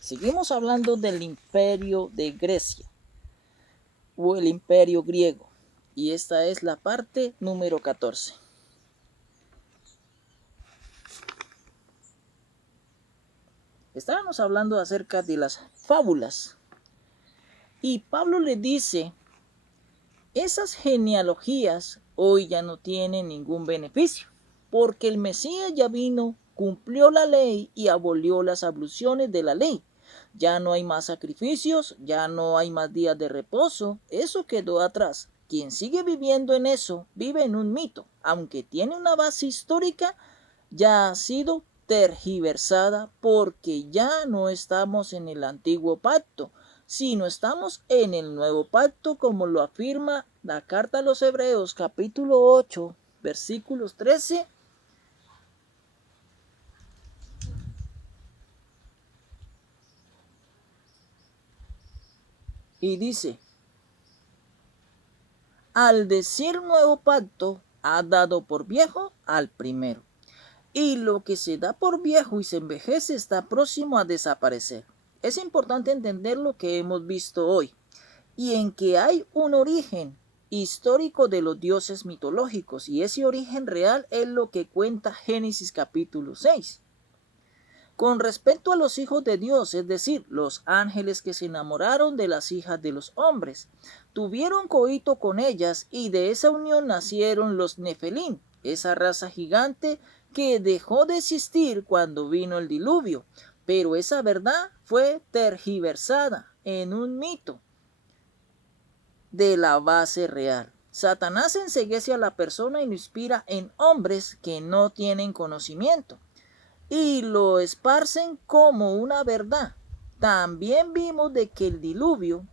Seguimos hablando del imperio de Grecia o el imperio griego. Y esta es la parte número 14. Estábamos hablando acerca de las fábulas. Y Pablo le dice, esas genealogías hoy ya no tienen ningún beneficio, porque el Mesías ya vino, cumplió la ley y abolió las abluciones de la ley. Ya no hay más sacrificios, ya no hay más días de reposo, eso quedó atrás. Quien sigue viviendo en eso vive en un mito, aunque tiene una base histórica, ya ha sido tergiversada porque ya no estamos en el antiguo pacto, sino estamos en el nuevo pacto, como lo afirma la carta a los Hebreos capítulo 8 versículos 13. Y dice, al decir nuevo pacto, ha dado por viejo al primero. Y lo que se da por viejo y se envejece está próximo a desaparecer. Es importante entender lo que hemos visto hoy, y en que hay un origen histórico de los dioses mitológicos, y ese origen real es lo que cuenta Génesis capítulo 6. Con respecto a los hijos de Dios, es decir, los ángeles que se enamoraron de las hijas de los hombres, tuvieron coito con ellas y de esa unión nacieron los Nefelín, esa raza gigante que dejó de existir cuando vino el diluvio, pero esa verdad fue tergiversada en un mito de la base real. Satanás enceguece a la persona y lo inspira en hombres que no tienen conocimiento y lo esparcen como una verdad. También vimos de que el diluvio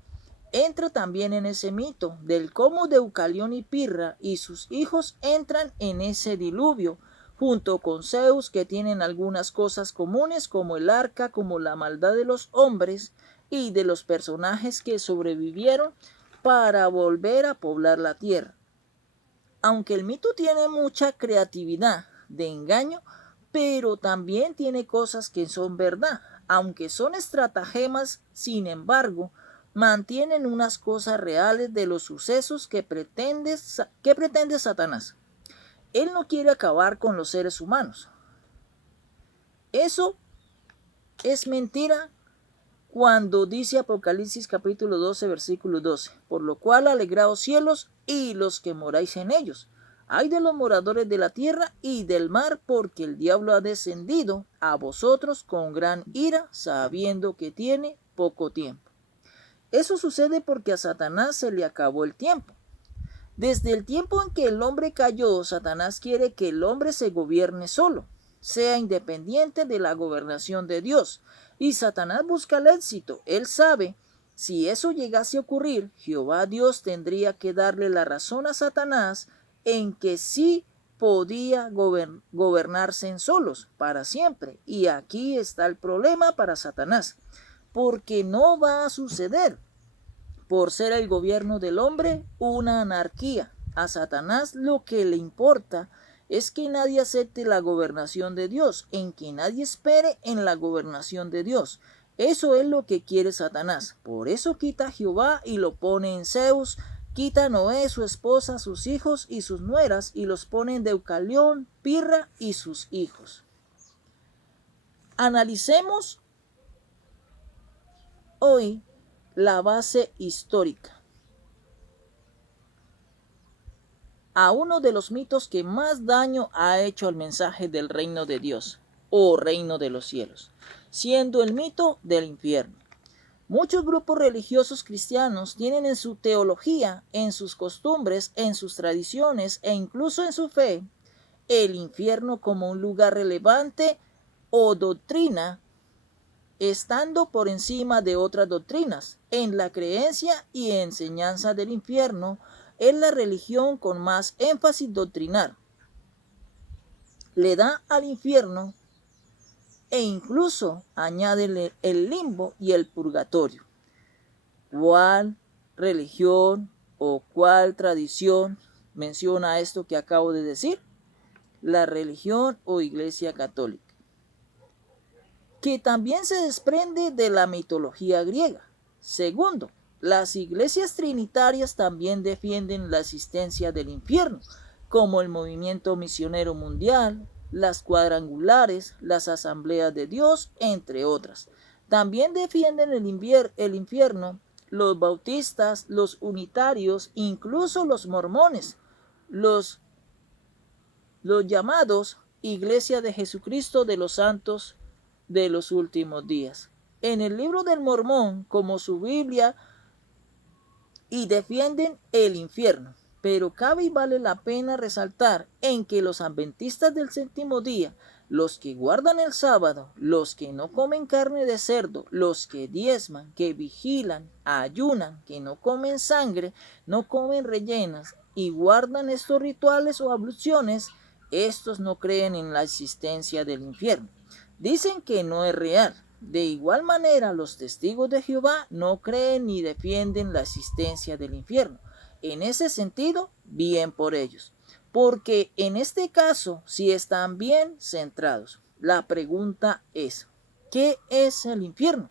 entra también en ese mito, del cómo Deucalión y Pirra y sus hijos entran en ese diluvio, junto con Zeus, que tienen algunas cosas comunes como el arca, como la maldad de los hombres y de los personajes que sobrevivieron para volver a poblar la tierra. Aunque el mito tiene mucha creatividad de engaño, pero también tiene cosas que son verdad. Aunque son estratagemas, sin embargo, mantienen unas cosas reales de los sucesos que pretende Satanás. Él no quiere acabar con los seres humanos. Eso es mentira cuando dice Apocalipsis capítulo 12, versículo 12, por lo cual alegraos cielos y los que moráis en ellos. Ay de los moradores de la tierra y del mar, porque el diablo ha descendido a vosotros con gran ira, sabiendo que tiene poco tiempo. Eso sucede porque a Satanás se le acabó el tiempo. Desde el tiempo en que el hombre cayó, Satanás quiere que el hombre se gobierne solo, sea independiente de la gobernación de Dios. Y Satanás busca el éxito. Él sabe, si eso llegase a ocurrir, Jehová Dios tendría que darle la razón a Satanás en que sí podía gobernarse en solos para siempre. Y aquí está el problema para Satanás, porque no va a suceder. Por ser el gobierno del hombre una anarquía. A Satanás lo que le importa es que nadie acepte la gobernación de Dios, en que nadie espere en la gobernación de Dios. Eso es lo que quiere Satanás. Por eso quita a Jehová y lo pone en Zeus, quita a Noé, su esposa, sus hijos y sus nueras, y los pone en Deucalión, Pirra y sus hijos. Analicemos hoy la base histórica a uno de los mitos que más daño ha hecho al mensaje del reino de Dios o reino de los cielos, siendo el mito del infierno. Muchos grupos religiosos cristianos tienen en su teología, en sus costumbres, en sus tradiciones e incluso en su fe el infierno como un lugar relevante o doctrina, estando por encima de otras doctrinas. En la creencia y enseñanza del infierno es la religión con más énfasis doctrinal. Le da al infierno e incluso añade el limbo y el purgatorio. ¿Cuál religión o cuál tradición menciona esto que acabo de decir? La religión o iglesia católica. que también se desprende de la mitología griega. Segundo, las iglesias trinitarias también defienden la existencia del infierno, como el movimiento misionero mundial, las cuadrangulares, las asambleas de Dios, entre otras. También defienden el infierno los bautistas, los unitarios, incluso los mormones, los llamados Iglesia de Jesucristo de los Santos de los Últimos Días. En el libro del Mormón, como su Biblia, y defienden el infierno. Pero cabe y vale la pena resaltar en que los adventistas del séptimo día, los que guardan el sábado, los que no comen carne de cerdo, los que diezman, que vigilan, ayunan, que no comen sangre, no comen rellenas y guardan estos rituales o abluciones, estos no creen en la existencia del infierno. Dicen que no es real. De igual manera, los testigos de Jehová no creen ni defienden la existencia del infierno. En ese sentido, bien por ellos, porque en este caso sí están bien centrados. La pregunta es, ¿qué es el infierno?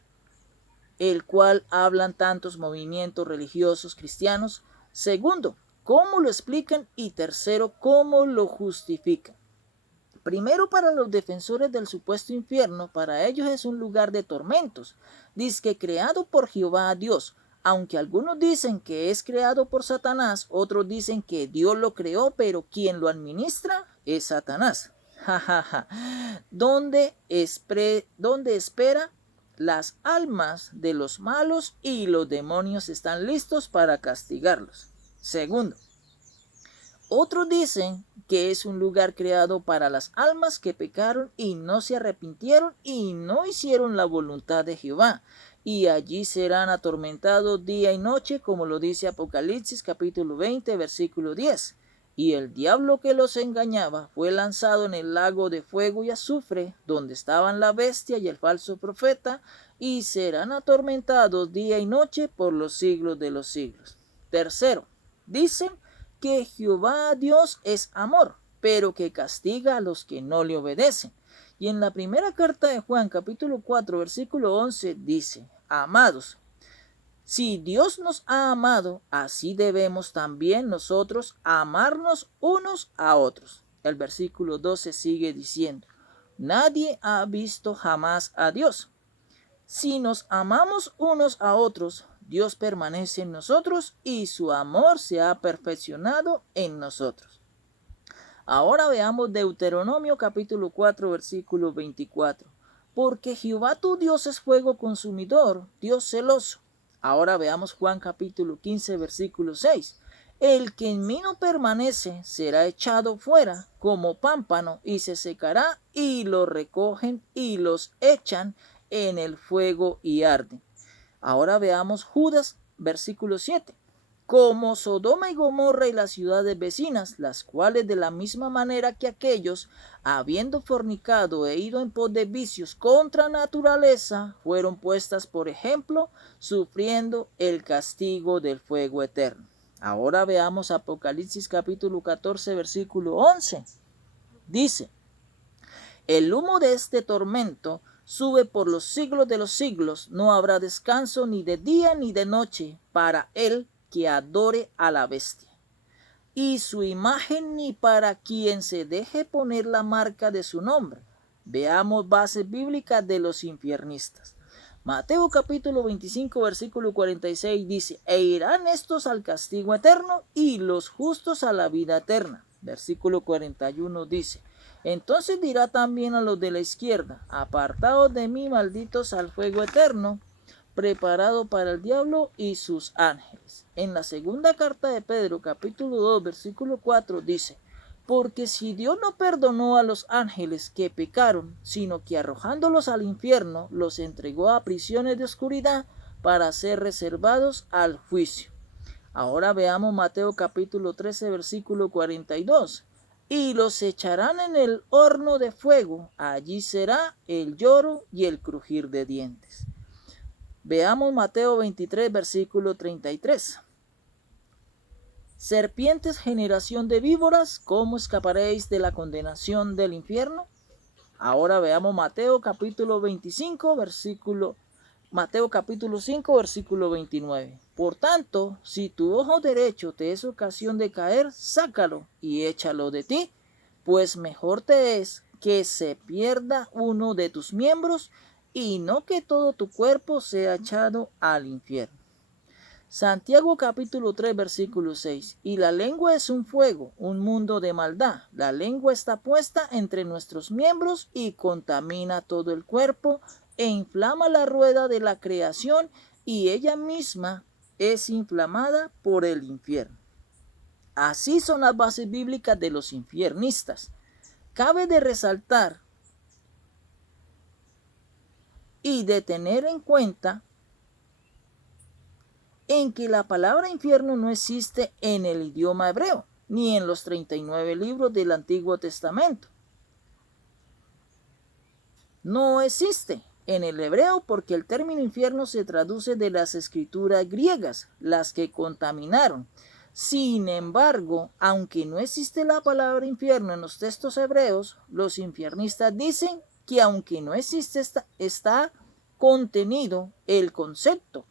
El cual hablan tantos movimientos religiosos cristianos. Segundo, ¿cómo lo explican? Y tercero, ¿cómo lo justifican? Primero, para los defensores del supuesto infierno, para ellos es un lugar de tormentos, dizque creado por Jehová Dios, aunque algunos dicen que es creado por Satanás, otros dicen que Dios lo creó, pero quien lo administra es Satanás. Donde espera las almas de los malos y los demonios están listos para castigarlos. Segundo, otros dicen que es un lugar creado para las almas que pecaron y no se arrepintieron y no hicieron la voluntad de Jehová. Y allí serán atormentados día y noche, como lo dice Apocalipsis capítulo 20, versículo 10. Y el diablo que los engañaba fue lanzado en el lago de fuego y azufre, donde estaban la bestia y el falso profeta, y serán atormentados día y noche por los siglos de los siglos. Tercero, dicen que Jehová Dios es amor, pero que castiga a los que no le obedecen. Y en la primera carta de Juan, capítulo 4, versículo 11, dice, amados, si Dios nos ha amado, así debemos también nosotros amarnos unos a otros. El versículo 12 sigue diciendo, nadie ha visto jamás a Dios. Si nos amamos unos a otros, Dios permanece en nosotros y su amor se ha perfeccionado en nosotros. Ahora veamos Deuteronomio capítulo 4 versículo 24. Porque Jehová tu Dios es fuego consumidor, Dios celoso. Ahora veamos Juan capítulo 15 versículo 6. El que en mí no permanece será echado fuera como pámpano y se secará y lo recogen y los echan en el fuego y arden. Ahora veamos Judas, versículo 7. Como Sodoma y Gomorra y las ciudades vecinas, las cuales de la misma manera que aquellos, habiendo fornicado e ido en pos de vicios contra naturaleza, fueron puestas por ejemplo, sufriendo el castigo del fuego eterno. Ahora veamos Apocalipsis capítulo 14, versículo 11. Dice, el humo de este tormento sube por los siglos de los siglos, no habrá descanso ni de día ni de noche para el que adore a la bestia, y su imagen ni para quien se deje poner la marca de su nombre. Veamos bases bíblicas de los infiernistas. Mateo capítulo 25 versículo 46 dice, e irán estos al castigo eterno y los justos a la vida eterna. Versículo 41 dice, entonces dirá también a los de la izquierda, apartados de mí, malditos, al fuego eterno, preparado para el diablo y sus ángeles. En la segunda carta de Pedro, capítulo 2, versículo 4, dice, porque si Dios no perdonó a los ángeles que pecaron, sino que arrojándolos al infierno, los entregó a prisiones de oscuridad para ser reservados al juicio. Ahora veamos Mateo capítulo 13, versículo 42. Y los echarán en el horno de fuego, allí será el lloro y el crujir de dientes. Veamos Mateo 23, versículo 33. Serpientes, generación de víboras, ¿cómo escaparéis de la condenación del infierno? Ahora veamos Mateo capítulo 5, versículo 29. Por tanto, si tu ojo derecho te es ocasión de caer, sácalo y échalo de ti, pues mejor te es que se pierda uno de tus miembros y no que todo tu cuerpo sea echado al infierno. Santiago capítulo 3 versículo 6. Y la lengua es un fuego, un mundo de maldad. La lengua está puesta entre nuestros miembros y contamina todo el cuerpo e inflama la rueda de la creación y ella misma es inflamada por el infierno. Así son las bases bíblicas de los infiernistas. Cabe de resaltar y de tener en cuenta en que la palabra infierno no existe en el idioma hebreo, ni en los 39 libros del Antiguo Testamento. No existe en el hebreo porque el término infierno se traduce de las escrituras griegas, las que contaminaron. Sin embargo, aunque no existe la palabra infierno en los textos hebreos, los infiernistas dicen que aunque no existe está contenido el concepto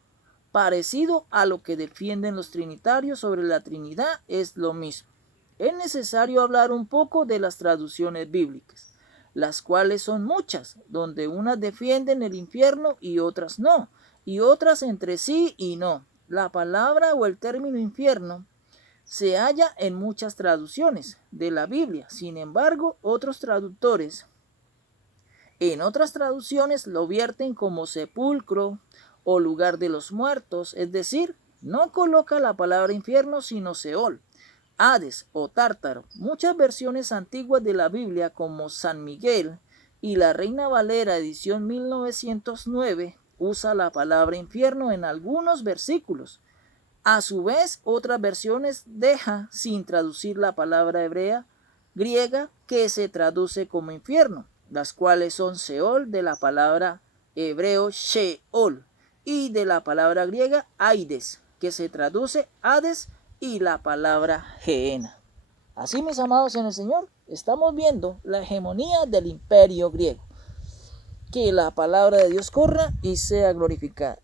parecido a lo que defienden los trinitarios sobre la Trinidad, es lo mismo. Es necesario hablar un poco de las traducciones bíblicas, las cuales son muchas, donde unas defienden el infierno y otras no, y otras entre sí y no. La palabra o el término infierno se halla en muchas traducciones de la Biblia. Sin embargo, otros traductores en otras traducciones lo vierten como sepulcro o lugar de los muertos, es decir, no coloca la palabra infierno sino Seol, Hades o Tártaro. Muchas versiones antiguas de la Biblia como San Miguel y la Reina Valera edición 1909 usa la palabra infierno en algunos versículos. A su vez, otras versiones deja sin traducir la palabra hebrea griega que se traduce como infierno, las cuales son Seol de la palabra hebreo Sheol y de la palabra griega Aides, que se traduce Hades y la palabra Geena. Así, mis amados en el Señor, estamos viendo la hegemonía del imperio griego. Que la palabra de Dios corra y sea glorificada.